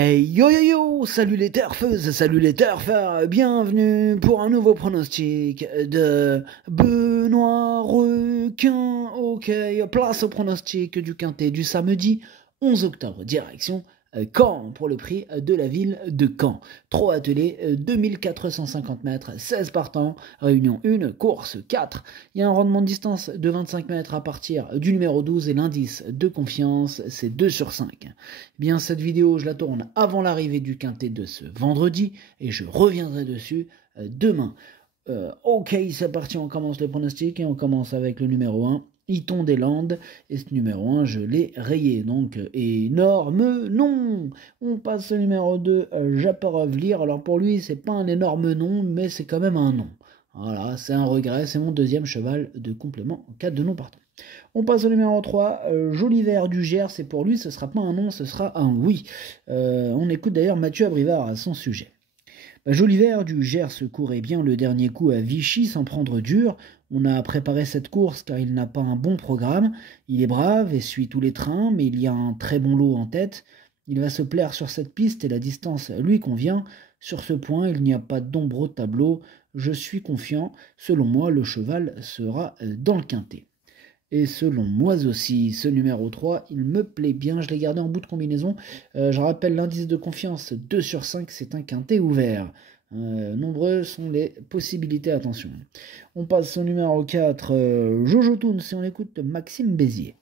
Hey yo yo yo, salut les turfeuses, salut les turfeurs, bienvenue pour un nouveau pronostic de Benoît Requin. Ok, place au pronostic du Quintet du samedi 11 octobre, direction Caen pour le prix de la ville de Caen. 3 attelés, 2450 mètres, 16 partants, réunion 1, course 4. Il y a un rendement de distance de 25 mètres à partir du numéro 12 et l'indice de confiance, c'est 2 sur 5. Bien, cette vidéo, je la tourne avant l'arrivée du Quintet de ce vendredi et je reviendrai dessus demain. Ok, c'est parti, on commence les pronostics et on commence avec le numéro 1. Iton des Landes, et ce numéro 1, je l'ai rayé, donc énorme nom. On passe au numéro 2, Japarov Lire. Alors pour lui, c'est pas un énorme nom, mais c'est quand même un nom. Voilà, c'est un regret, c'est mon deuxième cheval de complément en cas de non partant. On passe au numéro 3, Joliver du Gers, et pour lui, ce sera pas un non, ce sera un oui. On écoute d'ailleurs Mathieu Abrivard à son sujet. Joliver du Gers courait bien le dernier coup à Vichy sans prendre dur. On a préparé cette course car il n'a pas un bon programme. Il est brave et suit tous les trains, mais il y a un très bon lot en tête. Il va se plaire sur cette piste et la distance lui convient. Sur ce point, il n'y a pas d'ombre au tableau. Je suis confiant. Selon moi, le cheval sera dans le quintet. Et selon moi aussi, ce numéro 3, il me plaît bien, je l'ai gardé en bout de combinaison. Je rappelle l'indice de confiance 2 sur 5, c'est un quintet ouvert. Nombreuses sont les possibilités, attention. On passe au numéro 4, Jojo Toons, et on écoute Maxime Bézier.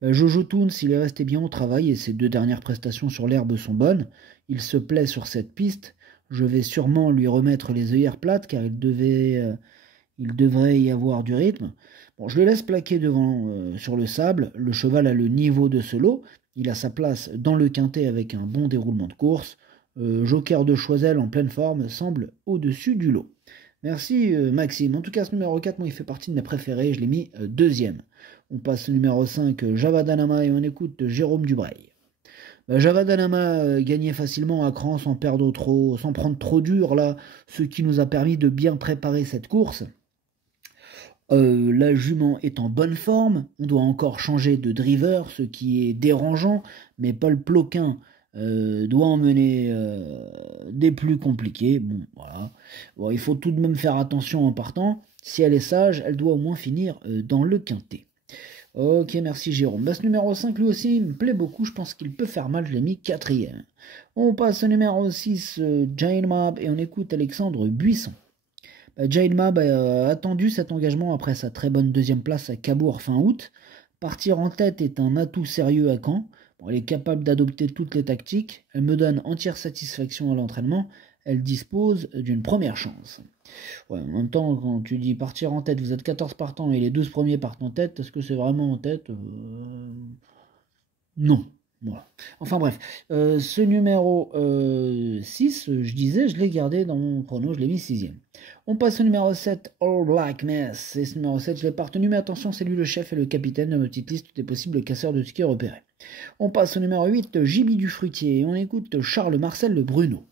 Jojo Toons, il est resté bien au travail et ses 2 dernières prestations sur l'herbe sont bonnes. Il se plaît sur cette piste. Je vais sûrement lui remettre les œillères plates car il devrait y avoir du rythme. Bon, je le laisse plaquer devant sur le sable. Le cheval a le niveau de ce lot. Il a sa place dans le quintet avec un bon déroulement de course. Joker de Choiseul en pleine forme semble au-dessus du lot. Merci Maxime. En tout cas, ce numéro 4, moi, il fait partie de mes préférés. Je l'ai mis deuxième. On passe au numéro 5, Javadanama, et on écoute Jérôme Dubreuil. Javadanama gagnait facilement à cran sans prendre trop dur, là, ce qui nous a permis de bien préparer cette course. La jument est en bonne forme, on doit encore changer de driver, ce qui est dérangeant, mais Paul Ploquin doit emmener des plus compliqués. Bon, voilà. Bon, il faut tout de même faire attention en partant. Si elle est sage, elle doit au moins finir dans le quintet. Ok, merci Jérôme. Ce numéro 5, lui aussi, il me plaît beaucoup. Je pense qu'il peut faire mal. Je l'ai mis 4e. On passe au numéro 6, Jane Mab, et on écoute Alexandre Buisson. Jane Mab a attendu cet engagement après sa très bonne deuxième place à Cabourg fin août. Partir en tête est un atout sérieux à Caen. Bon, elle est capable d'adopter toutes les tactiques. Elle me donne entière satisfaction à l'entraînement. Elle dispose d'une première chance. Ouais, en même temps, quand tu dis partir en tête, vous êtes 14 partants et les 12 premiers partent en tête, est-ce que c'est vraiment en tête Non. Voilà. Enfin bref, ce numéro 6, je disais, je l'ai gardé dans mon chrono, je l'ai mis 6e. On passe au numéro 7, All Black Mess. Et ce numéro 7, je l'ai pas retenu, mais attention, c'est lui le chef et le capitaine de ma petite liste des possibles casseurs de ski repérés. On passe au numéro 8, Jibi du Fruitier, et on écoute Charles Marcel Le Bruno.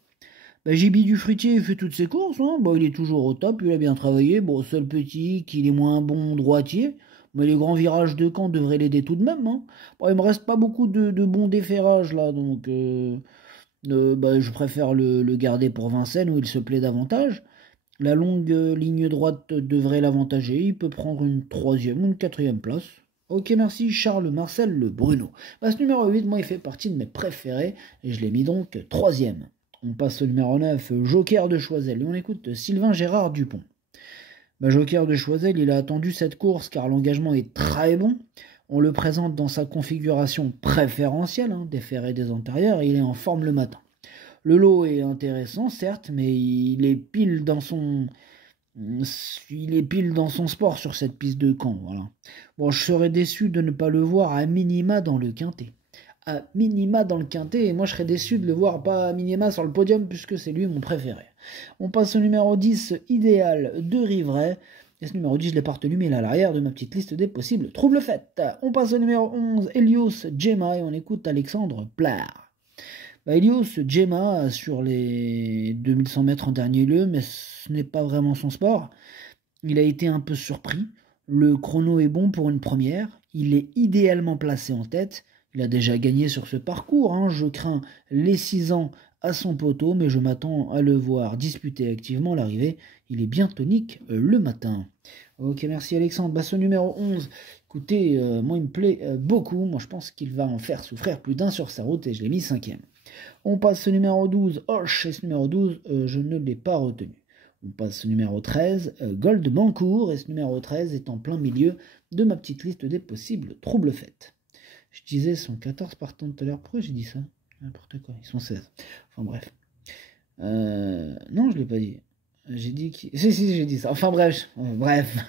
Jibi du Fruitier, il fait toutes ses courses, hein. Il est toujours au top, il a bien travaillé. Bon, seul petit, qu'il est moins bon droitier. Mais les grands virages de Caen devraient l'aider tout de même. Hein. Bon, il me reste pas beaucoup de bons déferrages là, donc je préfère le garder pour Vincennes où il se plaît davantage. La longue ligne droite devrait l'avantager. Il peut prendre une 3e ou une 4e place. Ok, merci Charles Marcel Le Bruno. Ce numéro 8, moi, il fait partie de mes préférés et je l'ai mis donc 3e. On passe au numéro 9, Joker de Choiseul, et on écoute Sylvain Gérard Dupont. Joker de Choiseul, il a attendu cette course car l'engagement est très bon. On le présente dans sa configuration préférentielle, des ferrets des antérieurs, et il est en forme le matin. Le lot est intéressant, certes, mais il est pile dans son sport sur cette piste de Caen. Voilà. Bon, je serais déçu de ne pas le voir à minima dans le quintet. À minima dans le quintet, et moi je serais déçu de le voir pas à minima sur le podium puisque c'est lui mon préféré. On passe au numéro 10, Idéal de Rivray, et ce numéro 10 je l'ai pas retenu mais il est à l'arrière de ma petite liste des possibles troubles faits. On passe au numéro 11, Helios Gemma, et on écoute Alexandre Plard. Helios Gemma sur les 2100 mètres en dernier lieu, mais ce n'est pas vraiment son sport. Il a été un peu surpris, le chrono est bon pour une première, il est idéalement placé en tête. Il a déjà gagné sur ce parcours, hein. Je crains les 6 ans à son poteau, mais je m'attends à le voir disputer activement l'arrivée. Il est bien tonique le matin. Ok, merci Alexandre. Bah, ce numéro 11, écoutez, moi il me plaît beaucoup. Moi je pense qu'il va en faire souffrir plus d'un sur sa route et je l'ai mis 5e. On passe au numéro 12, Hoche, et ce numéro 12, je ne l'ai pas retenu. On passe au numéro 13, Gold Bancourt, et ce numéro 13 est en plein milieu de ma petite liste des possibles troubles faits. Je disais, sont 14 partants tout à l'heure. Pourquoi j'ai dit ça? N'importe quoi, ils sont 16. Enfin bref. Non, je l'ai pas dit. J'ai dit qui... Si, j'ai dit ça. Enfin bref,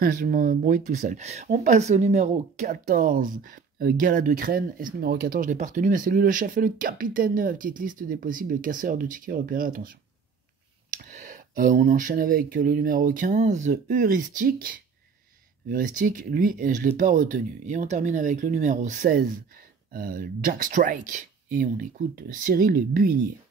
je m'embrouille tout seul. On passe au numéro 14, Gala de Crène. Et ce numéro 14, je l'ai pas retenu, mais c'est lui le chef et le capitaine de ma petite liste des possibles casseurs de tickets repérés. Attention. On enchaîne avec le numéro 15, Heuristique. Heuristique, lui, je ne l'ai pas retenu. Et on termine avec le numéro 16, Jack Strike. Et on écoute Cyril Buigné.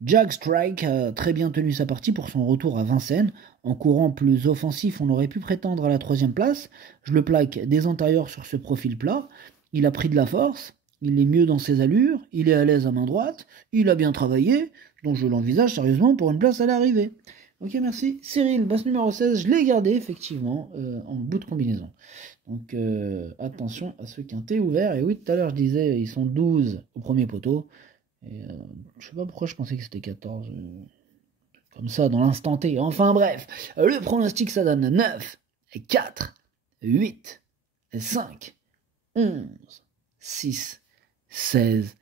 Jack Strike a très bien tenu sa partie pour son retour à Vincennes. En courant plus offensif, on aurait pu prétendre à la 3e place. Je le plaque des antérieurs sur ce profil plat. Il a pris de la force, il est mieux dans ses allures, il est à l'aise à main droite, il a bien travaillé, donc je l'envisage sérieusement pour une place à l'arrivée. Ok, merci. Cyril, basse numéro 16, je l'ai gardé effectivement en bout de combinaison. Donc attention à ce quintet ouvert. Et oui, tout à l'heure je disais, ils sont 12 au premier poteau. Et je sais pas pourquoi je pensais que c'était 14. Comme ça, dans l'instant T. Enfin bref, le pronostic ça donne 9, 4, 8, 5, 11, 6, 16,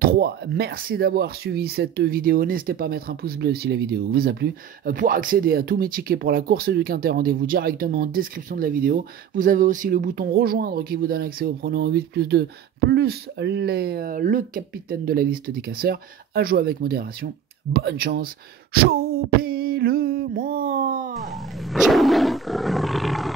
3. Merci d'avoir suivi cette vidéo. N'hésitez pas à mettre un pouce bleu si la vidéo vous a plu. Pour accéder à tous mes tickets pour la course du Quintet, rendez-vous directement en description de la vidéo. Vous avez aussi le bouton rejoindre qui vous donne accès au pronom 8+2 plus le capitaine de la liste des casseurs. À jouer avec modération. Bonne chance. Chopez-le moi. Ciao.